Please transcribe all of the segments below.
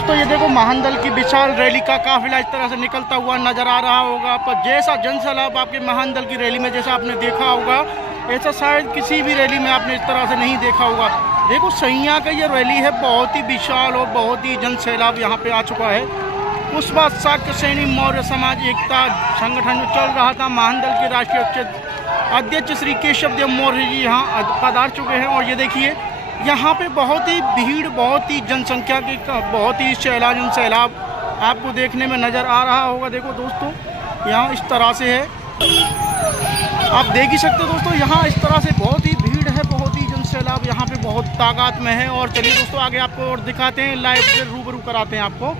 दोस्तों ये देखो महानदल की विशाल रैली का काफिला इस तरह से निकलता हुआ नजर आ रहा होगा आपको। जैसा जनसैलाब आपके महानदल की रैली में जैसा आपने देखा होगा, ऐसा शायद किसी भी रैली में आपने इस तरह से नहीं देखा होगा। देखो सैया का ये रैली है, बहुत ही विशाल और बहुत ही जनसैलाब यहाँ पे आ चुका है। उस बात शाक्य सैनी मौर्य समाज एकता संगठन जो चल रहा था, महानदल के राष्ट्रीय अध्यक्ष श्री केशव देव मौर्य जी यहाँ पधार चुके हैं। और ये देखिए यहाँ पे बहुत ही भीड़, बहुत ही जनसंख्या की, बहुत ही सैलाब आपको देखने में नज़र आ रहा होगा। देखो दोस्तों यहाँ इस तरह से है, आप देख ही सकते हो दोस्तों, यहाँ इस तरह से बहुत ही भीड़ है, बहुत ही जनसैलाब यहाँ पे बहुत ताकत में है। और चलिए दोस्तों आगे आपको और दिखाते हैं, लाइव से रूबरू कराते हैं आपको।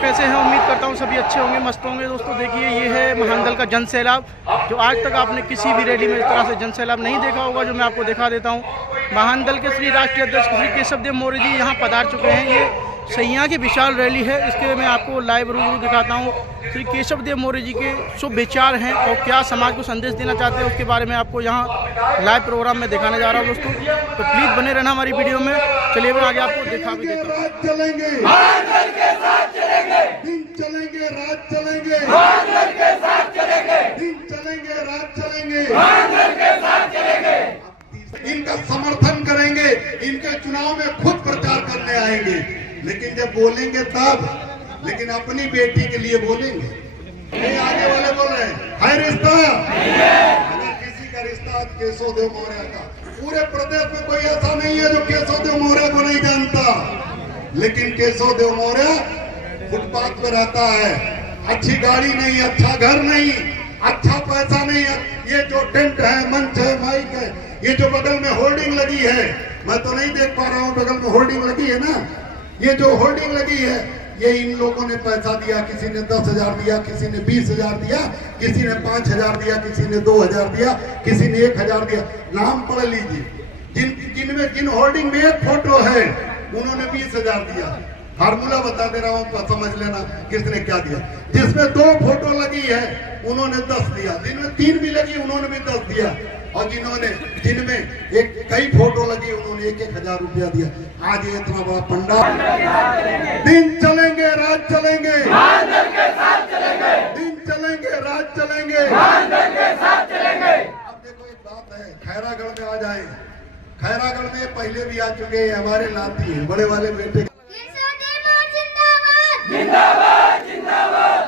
कैसे हैं, उम्मीद करता हूँ सभी अच्छे होंगे, मस्त होंगे। दोस्तों देखिए ये है महानदल का जनसैलाब, जो आज तक आपने किसी भी रैली में इस तरह से जनसैलाब नहीं देखा होगा, जो मैं आपको दिखा देता हूँ। महानदल के श्री राष्ट्रीय अध्यक्ष श्री केशव देव मौर्य जी यहाँ पधार चुके हैं। ये सैया की विशाल रैली है, इसके मैं आपको लाइव रूबरू दिखाता हूँ। श्री केशव देव मौर्य जी के शुभ विचार हैं और क्या समाज को संदेश देना चाहते हैं, उसके बारे में आपको यहाँ लाइव प्रोग्राम में दिखाने जा रहा हूँ दोस्तों। तो प्लीज़ बने रहना हमारी वीडियो में। चलिए मैं आगे आपको दिखा भी देता हूँ। चलेंगे, दिन चलेंगे, रात चलेंगे, दिन चलेंगे, रात चलेंगे। इनका समर्थन करेंगे, इनके चुनाव में खुद प्रचार करने आएंगे, लेकिन जब बोलेंगे तब, लेकिन अपनी बेटी के लिए बोलेंगे। ये आगे वाले बोल रहे हैं है रिश्ता, अगर किसी का रिश्ता केशव देव मौर्य का, पूरे प्रदेश में कोई ऐसा नहीं है जो केशव देव मौर्य को नहीं जानता। लेकिन केशव देव मौर्य फुटपाथ पे रहता है, अच्छी गाड़ी नहीं, अच्छा घर नहीं, अच्छा पैसा नहीं है। ये जो टेंट है, मंच है, माइक है, ये जो बगल में होर्डिंग लगी है, मैं तो नहीं देख पा रहा हूँ, बगल में होर्डिंग लगी है ना, ये जो होर्डिंग लगी है, ये इन लोगों ने पैसा दिया। किसी ने 10,000 दिया, किसी ने 20,000 दिया, किसी ने 5,000 दिया, किसी ने 2,000 दिया, किसी ने 1,000 दिया। नाम पढ़ लीजिए, जिन होर्डिंग में एक फोटो है उन्होंने 20,000 दिया। फार्मूला बता दे रहा हूँ, समझ लेना किसने क्या दिया। जिसमें 2 फोटो लगी है उन्होंने 10 दिया, जिनमें 3 भी लगी उन्होंने भी 10 दिया, और जिनमें कई फोटो लगी उन्होंने 1,000 रुपया दिया। आज ये इतना बड़ा पंडाल, दिन चलेंगे, रात चलेंगे, दिन चलेंगे, रात चलेंगे। अब देखो एक बात है, खैरागढ़ में आ जाए, खैरागढ़ में पहले भी आ चुके हैं, हमारे नाती हैं, बड़े वाले बेटे। जिंदाबाद जिंदाबाद,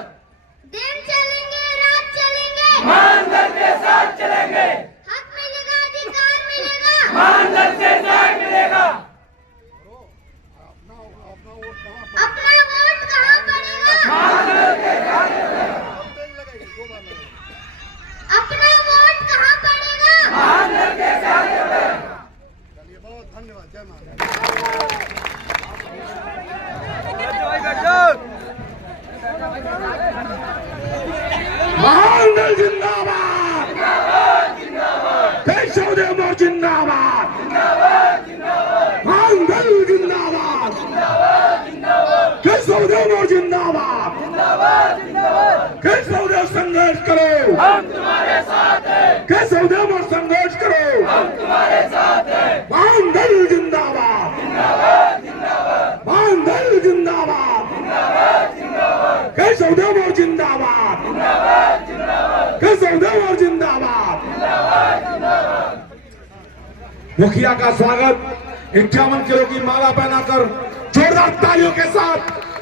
दिन चलेंगे, रात चलेंगे, महानदल के साथ चलेंगे। हक मिलेगा, अधिकार मिलेगा, महानदल से न्याय मिलेगा। अपना वोट कहाँ पड़ेगा, महानदल के साथ चलेगा। अपना वोट कहाँ पड़ेगा, महानदल के साथ चलेगा। चलिए बहुत धन्यवाद, जय महाराज। महानदल जिंदाबाद, केशव देव मौर्य जिंदाबाद, महानदल जिंदाबाद, केशव देव मौर्य जिंदाबाद, केशव देव संघर्ष करो, हम तुम्हारे साथ हैं, केशव देव मौर्य संघर्ष करो, हम तुम्हारे साथ हैं, महानदल जिंदाबाद, महानदल जिंदाबाद, सौदेव और जिंदाबाद, कैसे सौदेव और जिंदाबाद। मुखिया का स्वागत 51 किलो की माला पहनाकर जोरदार तालियों के साथ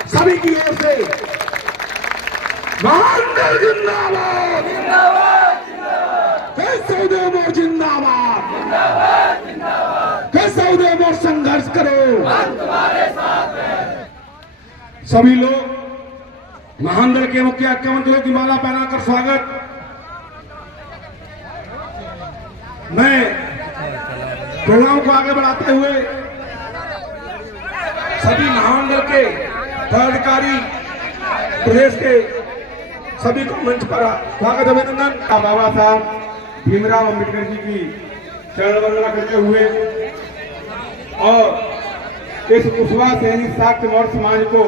सभी की ओर से। महानदल जिंदाबाद, कैसे सौदेव और जिंदाबाद, कैसे सौदेव और संघर्ष करो, सभी लोग महानदल के मुखिया 51 किलो की माला पहनाकर स्वागत। मैं प्रोग्राम को आगे बढ़ाते हुए सभी महामंडल के पदाधिकारी प्रदेश के सभी को मंच पर स्वागत अभिनंदन। बाबा साहब भीमराव अम्बेडकर जी की चरण वंदना करते हुए और इस कुशवाहा सैनिक शाक्त मौर्य समाज को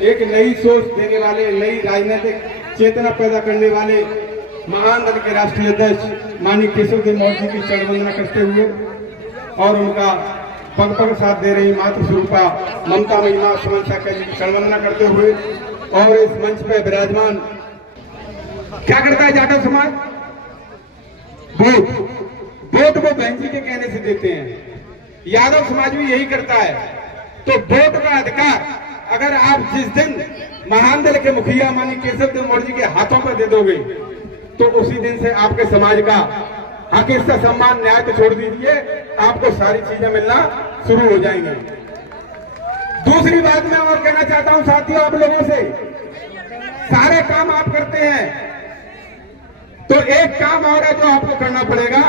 एक नई सोच देने वाले, नई राजनीतिक चेतना पैदा करने वाले महान दल के राष्ट्रीय अध्यक्ष माननीय केशव देव मौर्य जी की चरण वंदना करते हुए और उनका पग पग साथ दे रही मातृ स्वरूपा ममता महिमा सुमन साकर जी की चरण वंदना करते हुए और इस मंच पे विराजमान क्या करता है जाटव समाज? वोट वो बहन जी के कहने से देते हैं। यादव समाज भी यही करता है। तो वोट का अधिकार अगर आप जिस दिन महान दल के मुखिया माननीय केशव देव मौर्य जी के हाथों पर दे दोगे तो उसी दिन से आपके समाज का हक, इज्जत, सम्मान, न्याय तो छोड़ दीजिए, आपको सारी चीजें मिलना शुरू हो जाएंगी। दूसरी बात मैं और कहना चाहता हूं साथियों, आप लोगों से, सारे काम आप करते हैं तो एक काम और है जो आपको करना पड़ेगा,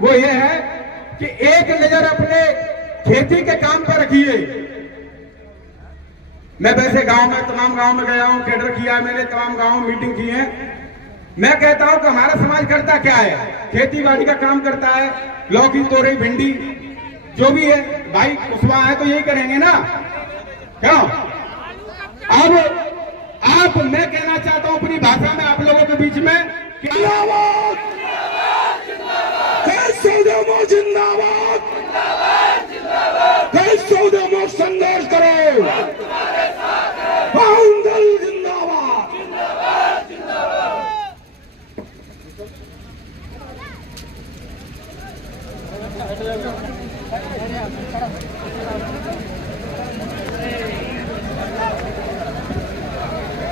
वो ये है कि एक नजर अपने खेती के काम पर रखिए। मैं वैसे गांव में, तमाम गांव में गया हूं, कैडर किया है मैंने, तमाम गांव में मीटिंग की है। मैं कहता हूं कि हमारा समाज करता क्या है? खेती बाड़ी का काम करता है, लौकी, तोरई, भिंडी जो भी है। भाई कुशवाहा है तो यही करेंगे ना, क्यों? अब आप, मैं कहना चाहता हूं अपनी भाषा में आप लोगों के बीच में, जिंदाबाद, जिंदाबाद, जिंदाबाद, संघर्ष करो, महानदल जिंदाबाद।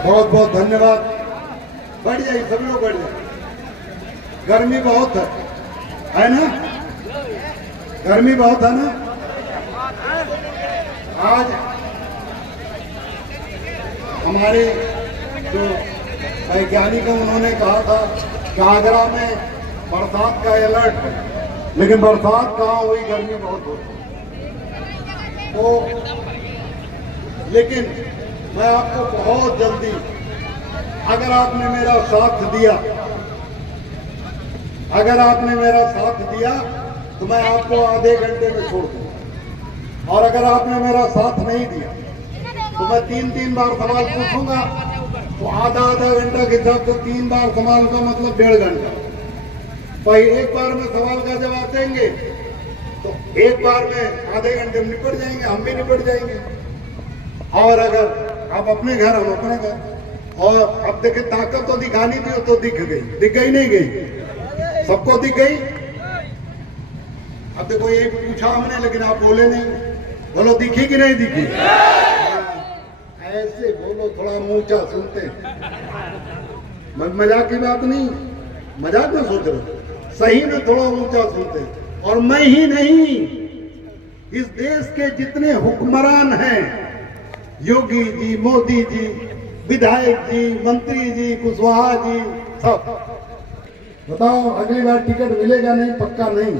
बहुत बहुत धन्यवाद। बढ़ जाइए, सभी लोग बढ़ जाइए। गर्मी बहुत है ना? गर्मी बहुत है ना? आज हमारे जो वैज्ञानिक हैं उन्होंने कहा था कि आगरा में बरसात का अलर्ट है, लेकिन बरसात कहाँ हुई, गर्मी बहुत होती। तो लेकिन मैं आपको बहुत जल्दी, अगर आपने मेरा साथ दिया, अगर आपने मेरा साथ दिया तो मैं आपको आधे घंटे में छोड़ दूंगा, और अगर आपने मेरा साथ नहीं दिया तो मैं 3-3 बार सवाल पूछूंगा, तो आधा घंटा के हिसाब से 3 बार सवाल का मतलब 1.5 घंटा। भाई एक बार में सवाल का जवाब देंगे तो एक बार में आधे घंटे में निपट जाएंगे, हम भी निपट जाएंगे। और अगर आप अपने घर, हम अपने घर। और अब देखे ताकत तो दिखानी थी, तो दिख गई नहीं गई, सबको दिख गई। अब देखो ये पूछा हमने, लेकिन आप बोले नहीं। बोलो दिखी कि नहीं दिखी? ऐसे बोलो, थोड़ा ऊंचा सुनते। मजाक की बात नहीं, मजाक में सोच रहे, सही में थोड़ा ऊंचा सुनते। और मैं ही नहीं, इस देश के जितने हुक्मरान हैं, योगी जी, मोदी जी, विधायक जी, मंत्री जी, कुशवाहा जी, सब, बताओ अगली बार टिकट मिलेगा नहीं? पक्का नहीं।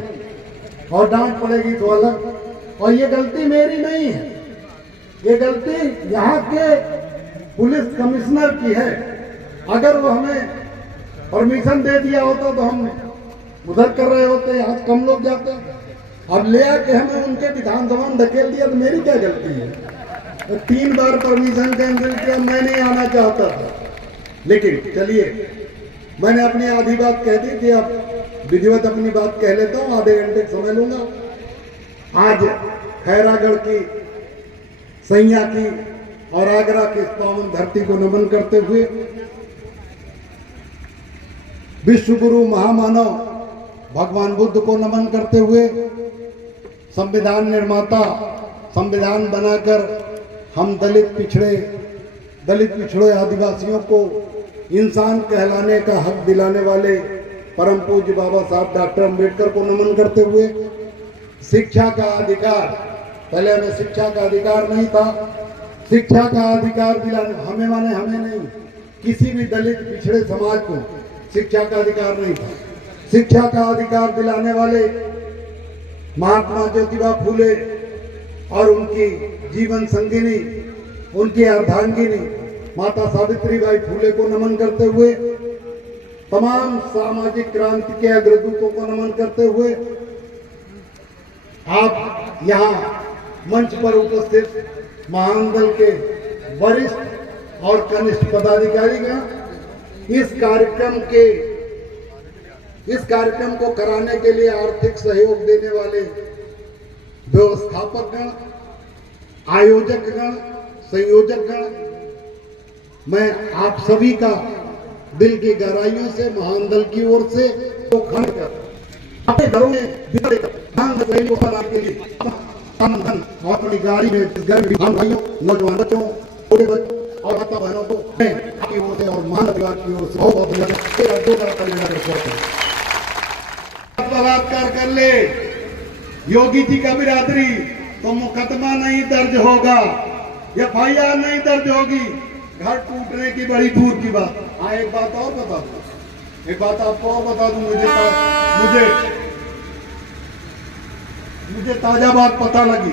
और डांट पड़ेगी तो अलग। और ये गलती मेरी नहीं है, ये गलती यहाँ के पुलिस कमिश्नर की है। अगर वो हमें परमिशन दे दिया होता तो हम उधर कर रहे होते, आज कम लोग जाते। अब ले आके हमें उनके विधानसभा में धकेल दिया तो मेरी क्या गलती है? तो 3 बार परमिशन कैंसिल किया, मैं नहीं आना चाहता था। लेकिन चलिए, मैंने अपनी आधी बात कह दी थी, अब विधिवत अपनी बात कह लेता हूँ, आधे घंटे समय लूंगा। आज खैरागढ़ की, सैया की और आगरा की इस पावन धरती को नमन करते हुए विश्व गुरु महामानव भगवान बुद्ध को नमन करते हुए संविधान निर्माता संविधान बनाकर हम दलित पिछड़े आदिवासियों को इंसान कहलाने का हक दिलाने वाले परम पूज्य बाबा साहब डॉक्टर अम्बेडकर को नमन करते हुए शिक्षा का अधिकार, पहले हमें शिक्षा का अधिकार नहीं था, शिक्षा का अधिकार दिलाने हमें नहीं, किसी भी दलित पिछड़े समाज को शिक्षा का अधिकार नहीं था। शिक्षा का अधिकार दिलाने वाले महात्मा ज्योतिबा फूले और उनकी जीवन संगिनी, उनकी अर्धांगिनी माता सावित्रीबाई फूले को नमन करते हुए तमाम सामाजिक क्रांति के अग्रदूतों को नमन करते हुए आप यहाँ मंच पर उपस्थित महानदल के वरिष्ठ और कनिष्ठ पदाधिकारीगण इस कार्यक्रम को कराने के लिए आर्थिक सहयोग देने वाले व्यवस्थापकगण, आयोजकगण, संयोजकगण, मैं आप सभी का दिल की गहराइयों से महानदल की ओर से तो खड़ कर अपने घरों में को बनाने के लिए और अपनी गाड़ी में घर में भाइयों, नौजवान बच्चों, बूढ़े बच्चों और माता बहनों को मैं आपकी ओर से और महानदल की ओर से बहुत बलात्कार कर ले योगी जी का बिरादरी तो मुकदमा नहीं दर्ज होगा, FIR नहीं दर्ज होगी, घर टूटने की बड़ी दूर की बात। हाँ, एक बात और बता दूं, एक बात आपको और बता दूं, मुझे ताजा बात पता लगी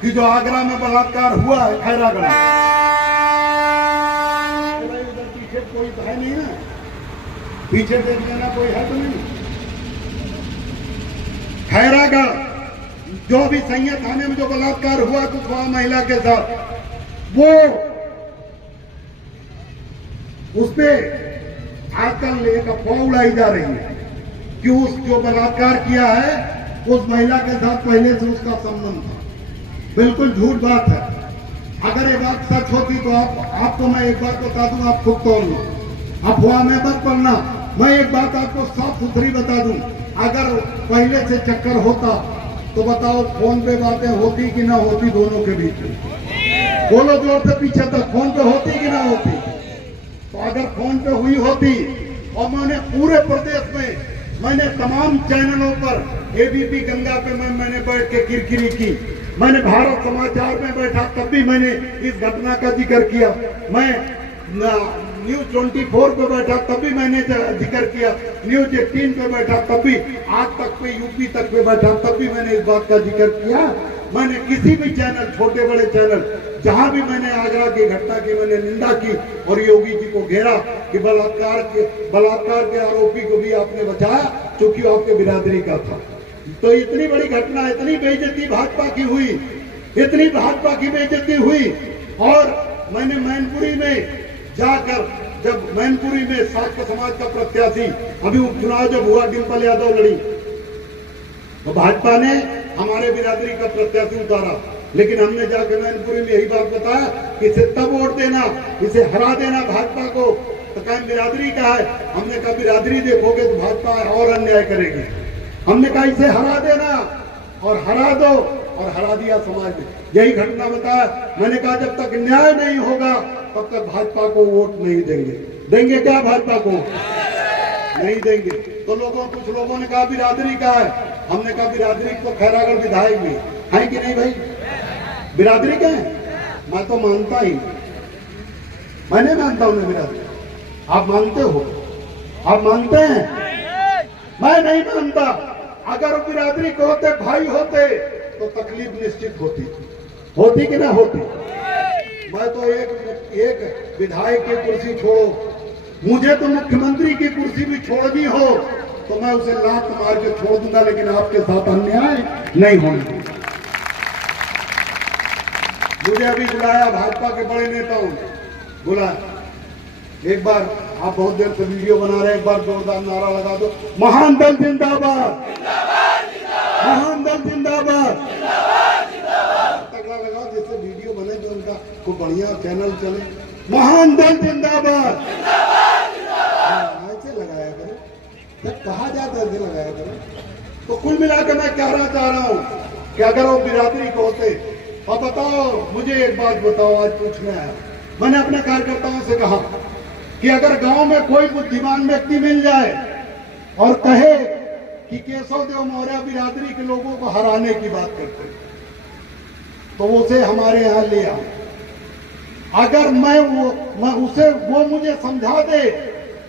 कि जो आगरा में बलात्कार हुआ है खैरागढ़, पीछे कोई है नहीं ना, पीछे देख लेना, कोई है तो नहीं। खैरागढ़ जो भी सैया थाने में जो बलात्कार हुआ कुछ महिला के साथ, वो उसपे आजकल एक अफवाह उड़ाई जा रही है कि उस जो बलात्कार किया है उस महिला के साथ पहले से उसका संबंध था। बिल्कुल झूठ बात है। अगर ये बात सच होती तो आपको मैं एक बात बता दूं, आप खुद तोड़ लो, अफवाह में मत पड़ना। मैं एक बात आपको साफ सुथरी बता दूं, अगर पहले से चक्कर होता तो बताओ फोन पे बातें होती कि ना होती दोनों के बीच में? बोलो जोर से पीछे तक, फोन पे होती कि ना होती? तो अगर फोन पे हुई होती और मैंने पूरे प्रदेश में मैंने तमाम चैनलों पर ABP गंगा पे मैंने बैठ के किरकिरी की, मैंने भारत समाचार में बैठा तब भी मैंने इस घटना का जिक्र किया, मैं न्यूज 24 पे बैठा तब भी मैंने जिक्र किया, न्यूज 18 पे बैठा तब भी, आज तक पे यूपी तक पे बैठा तब भी मैंने इस बात का जिक्र किया। मैंने किसी भी चैनल, छोटे बड़े चैनल, जहां भी मैंने आगरा की घटना की मैंने निंदा की और योगी जी को घेरा कि बलात्कार के आरोपी को भी आपने बचाया क्योंकि आपके बिरादरी का था। तो इतनी बड़ी घटना, इतनी बेइज्जती भाजपा की हुई, इतनी भाजपा की बेइज्जती हुई। और मैंने मैनपुरी में जाकर, जब मैनपुरी में शाक्य समाज का प्रत्याशी अभी उपचुनाव जब हुआ, डिम्पल यादव लड़ी, तो भाजपा ने हमारे बिरादरी का प्रत्याशी उतारा, लेकिन हमने जाकर मैनपुरी में यही बात बताया कि इसे तब वोट देना, इसे हरा देना भाजपा को। तो कहीं बिरादरी का है, हमने कहा बिरादरी देखोगे तो भाजपा और अन्याय करेगी। हमने कहा इसे हरा देना और हरा दो, और हरा दिया समाज में। यही घटना बताया। मैंने कहा जब तक न्याय नहीं होगा तब तक भाजपा को वोट नहीं देंगे। देंगे क्या भाजपा को? नहीं देंगे। तो कुछ लोगों ने कहा बिरादरी का है, हमने कहा बिरादरी तो खैरागढ़ विधायक भी है कि नहीं भाई? बिरादरी का है, मैं तो मानता ही, मैं नहीं मानता उन्हें बिरादरी। आप मानते हो? आप मानते हैं? मैं नहीं मानता। अगर बिरादरी को होते, भाई होते, तो तकलीफ निश्चित होती कि ना होती? मैं तो एक विधायक की कुर्सी छोड़ो, मुझे तो मुख्यमंत्री की कुर्सी भी छोड़नी हो तो मैं उसे लात मार के छोड़ दूंगा, लेकिन आपके साथ अन्याय नहीं होने। मुझे अभी बुलाया भाजपा के बड़े नेताओं ने, बुलाया, एक बार आप बहुत देर से वीडियो बना रहे हैं, एक बार जोरदार नारा लगा दो, महानदल जिंदाबाद, महानदल जिंदाबाद, तगड़ा लगाओ जिससे वीडियो बने जो उनका खूब बढ़िया चैनल चले, महान दल जिंदाबाद, ऐसे लगाया करो, जब कहा जाता है ऐसे लगाया करो। तो कुल मिलाकर मैं कहना चाह रहा हूँ कि अगर वो बिरादरी को होते, और बताओ मुझे एक बात बताओ, आज पूछना है, मैंने अपने कार्यकर्ताओं से कहा कि अगर गांव में कोई बुद्धिमान व्यक्ति मिल जाए और कहे कि केशव देव मौर्य बिरादरी के लोगों को हराने की बात करते, तो उसे हमारे यहाँ ले आओ। अगर मैं उसे वो मुझे समझा दे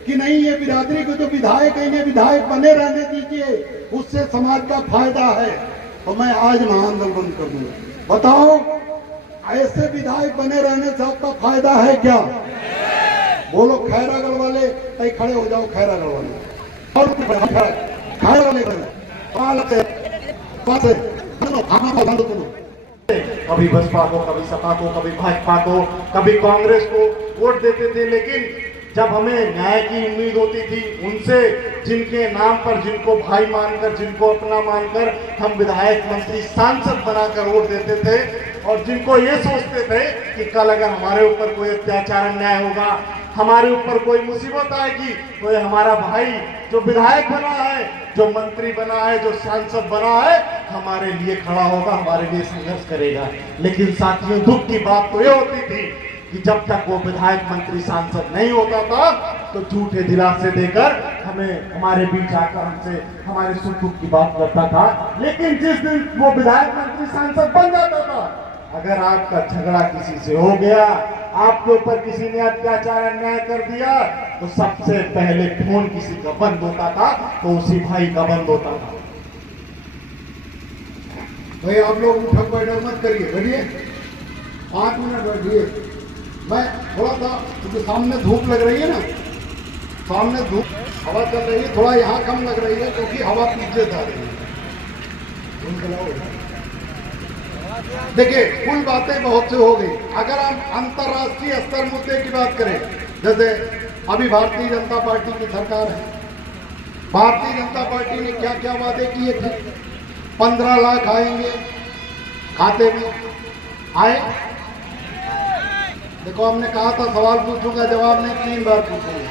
कि नहीं, ये बिरादरी के जो विधायक है इन्हें विधायक बने रहने दीजिए, उससे समाज का फायदा है, तो मैं आज महान दल बंद कर दूंगा। बताओ, ऐसे विधायक बने रहने से आपका फायदा है क्या? बोलो खैरागढ़ वाले, तय खड़े हो जाओ खैरागढ़ वाले, और खैरागढ़ वाले कभी बसपा को, कभी सपा को, कभी भाजपा को, कभी कांग्रेस को वोट देते थे, लेकिन जब हमें न्याय की उम्मीद होती थी उनसे, जिनके नाम पर, जिनको भाई मानकर, जिनको अपना मानकर हम विधायक, मंत्री, सांसद बनाकर वोट देते थे, और जिनको ये सोचते थे कि कल अगर हमारे ऊपर कोई अत्याचार अन्याय होगा, हमारे ऊपर कोई मुसीबत आएगी, तो ये हमारा भाई जो विधायक बना है, जो मंत्री बना है, जो सांसद बना है, हमारे लिए खड़ा होगा, हमारे लिए संघर्ष करेगा। लेकिन साथियों, दुख की बात तो ये होती थी कि जब तक वो विधायक, मंत्री, सांसद नहीं होता था, तो झूठे दिलासे देकर हमें, हमारे बीच आकर हमसे हमारे सुख दुख की बात करता था। लेकिन जिस दिन वो विधायक, मंत्री, सांसद बन जाता था, अगर आपका झगड़ा किसी से हो गया, आपके ऊपर किसी ने अत्याचार अन्याय कर दिया, तो सबसे पहले फोन किसी का बंद होता था, तो उसी भाई का बंद होता था। भाई आप लोग उठक बैठक मत करिए, बैठिए 5 मिनट बैठिए। मैं थोड़ा सा, क्योंकि सामने धूप लग रही है ना, सामने धूप, हवा चल रही है, थोड़ा यहाँ कम लग रही है क्योंकि हवा पीछे जा रही है। देखिए, कुल बातें बहुत से हो गई। अगर हम अंतर्राष्ट्रीय स्तर मुद्दे की बात करें, जैसे अभी भारतीय जनता पार्टी की सरकार है, भारतीय जनता पार्टी ने क्या क्या वादे किए थे? 15 लाख आएंगे खाते में, आए? देखो, हमने कहा था सवाल पूछूंगा, जवाब नहीं, 3 बार पूछूंगा।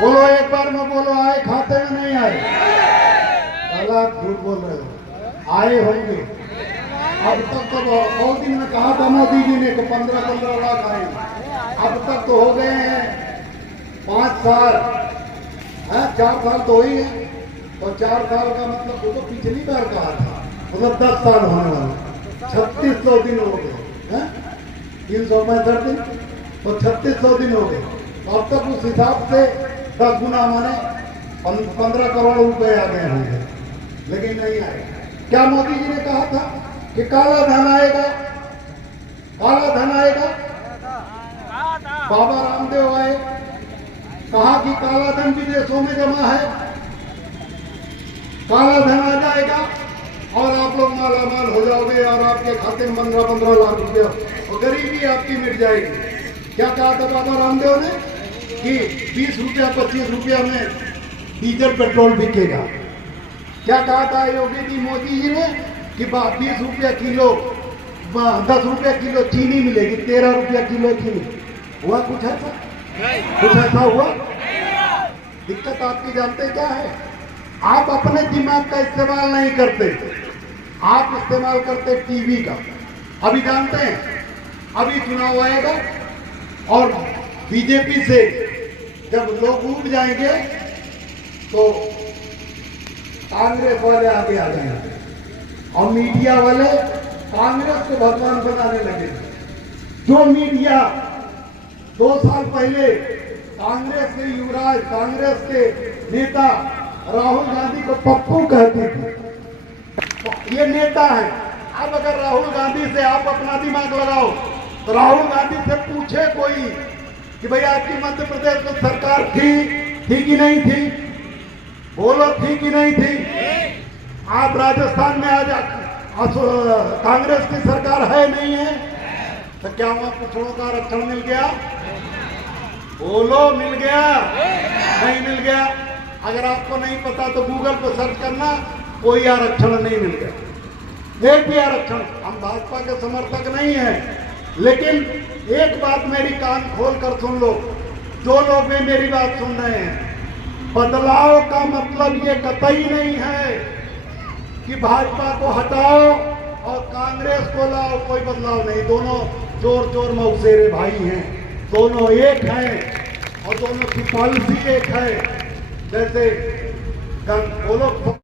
बोलो एक बार में, बोलो आए खाते में, नहीं आए? गलत, झूठ बोल रहे हो, आए होंगे। अब तक तो बहुत दिन में कहा था मोदी जी ने कि 15-15 लाख आएंगे, अब तक तो हो गए हैं 5 साल, 4 साल तो हो ही है, और 4 साल का मतलब वो तो पिछली बार कहा था, मतलब 10 साल होने वाले, 3600 दिन हो गए, 365 दिन, तो 3600 दिन हो गए। अब तक उस हिसाब से 10 गुना माने 15 करोड़ रुपए आ गए होंगे, लेकिन नहीं आए। क्या मोदी जी ने कहा था कि काला धन आएगा, काला धन आएगा? बाबा रामदेव आए, कहा कि काला धन विदेशों में जमा है, काला धन आ जाएगा और आप लोग मालामाल हो जाओगे और आपके खाते में 15-15 लाख रुपया और गरीबी आपकी मिट जाएगी। क्या कहा था बाबा रामदेव ने कि 20 रुपया 25 रुपया में डीजल पेट्रोल बिकेगा। क्या कहा था योगी जी, मोदी जी ने कि 20 रुपया किलो, 10 रुपया किलो चीनी मिलेगी, 13 रुपया किलो चीनी। हुआ कुछ ऐसा? कुछ ऐसा हुआ? दिक्कत आपकी जानते क्या है? आप अपने दिमाग का इस्तेमाल नहीं करते, आप इस्तेमाल करते टीवी का। अभी जानते हैं, अभी चुनाव आएगा और बीजेपी से जब लोग उब जाएंगे तो कांग्रेस वाले आगे आ जाएंगे और मीडिया वाले कांग्रेस को भगवान बनाने लगेंगे। जो मीडिया 2 साल पहले कांग्रेस के युवराज, कांग्रेस के नेता राहुल गांधी को पप्पू कहती थी, तो ये नेता है। अब अगर राहुल गांधी से आप अपना दिमाग लगाओ तो राहुल गांधी से पूछे कोई कि भाई आपकी मध्य प्रदेश में सरकार थी कि नहीं थी? बोलो, थी कि नहीं थी? आप राजस्थान में आज कांग्रेस की सरकार है नहीं है? तो क्या वहां पिछड़ों का आरक्षण मिल गया? बोलो, मिल गया? नहीं मिल गया? अगर आपको नहीं पता तो गूगल पर सर्च करना, कोई आरक्षण नहीं मिल गया, एक भी आरक्षण। हम भाजपा के समर्थक नहीं है, लेकिन एक बात मेरी कान खोल कर सुन लो, जो लोग भी मेरी बात सुन रहे हैं, बदलाव का मतलब ये कतई नहीं है कि भाजपा को हटाओ और कांग्रेस को लाओ, कोई बदलाव नहीं। दोनों चोर चोर मौसेरे भाई हैं, दोनों एक हैं और दोनों की पॉलिसी एक है। जैसे वो लोग